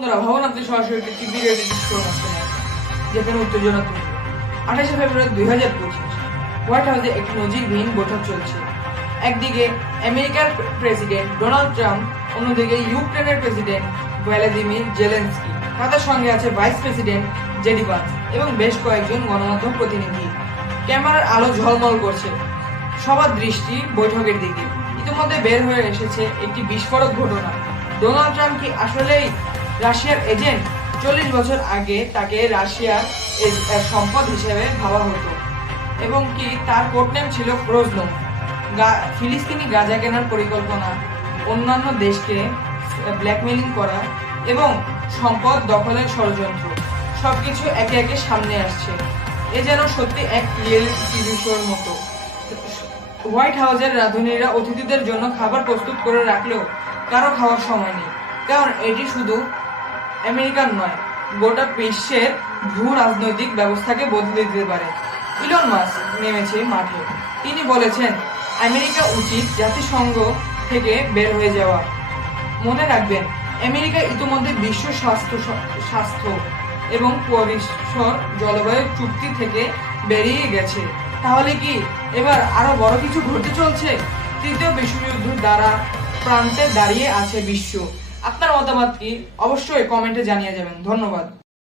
বন্ধুরা ভাবুন আপনি সরাসরি একটি টিভি রিয়েলিটি শো আসছেন যেখানে উত্তেজনা তুঙ্গে। 28শে ফেব্রুয়ারি 2025 হোয়াইট হাউসে একটি নজিরবিহীন বৈঠক চলছে। একদিকে আমেরিকার প্রেসিডেন্ট ডোনাল্ড ট্রাম্প, অন্যদিকে ইউক্রেনের প্রেসিডেন্ট ভ্লাদিমির জেলেনস্কি, তাদের সঙ্গে আছে ভাইস প্রেসিডেন্ট জেডি ভান্স এবং বেশ কয়েকজন গণমাধ্যম প্রতিনিধি। ক্যামেরার আলো ঝলমল করছে, সবার দৃষ্টি বৈঠকের দিকে। ইতিমধ্যে বের হয়ে এসেছে একটি বিস্ফোরক ঘটনা। ডোনাল্ড ট্রাম্প কি আসলেই রাশিয়ার এজেন্ট? 40 বছর আগে তাকে রাশিয়ার সম্পদ হিসেবে ভাবা হতো এবং কি তার কোডনেম ছিল ক্রোজনো। ফিলিস্তিনি গাজা কেনার পরিকল্পনা, অন্যান্য দেশকে ব্ল্যাকমেইলিং করা এবং সম্পদ দখলের ষড়যন্ত্র, সবকিছু একে একে সামনে আসছে। এ যেন সত্যি এক রিয়েলিটি টিভি শোর মতো। হোয়াইট হাউসের রাঁধুনিরা অতিথিদের জন্য খাবার প্রস্তুত করে রাখলেও কারো খাওয়ার সময় নেই, কারণ এটি শুধু আমেরিকার নয়, গোটা বিশ্বের ভূ রাজনৈতিক ব্যবস্থাকে বদলে দিতে পারে। ইলন মাস্ক নেমেছে মাঠে। তিনি বলেছেন আমেরিকা উচিত জাতিসংঘ থেকে বের হয়ে যাওয়া। মনে রাখবেন, আমেরিকা ইতিমধ্যে বিশ্ব স্বাস্থ্য এবং পরিসর জলবায়ু চুক্তি থেকে বেরিয়ে গেছে। তাহলে কি এবার আরো বড় কিছু ঘটতে চলছে? তৃতীয় বিশ্বযুদ্ধের দ্বারা প্রান্তে দাঁড়িয়ে আছে বিশ্ব। আপনার মতামত কি? অবশ্যই কমেন্টে জানিয়ে যাবেন। ধন্যবাদ।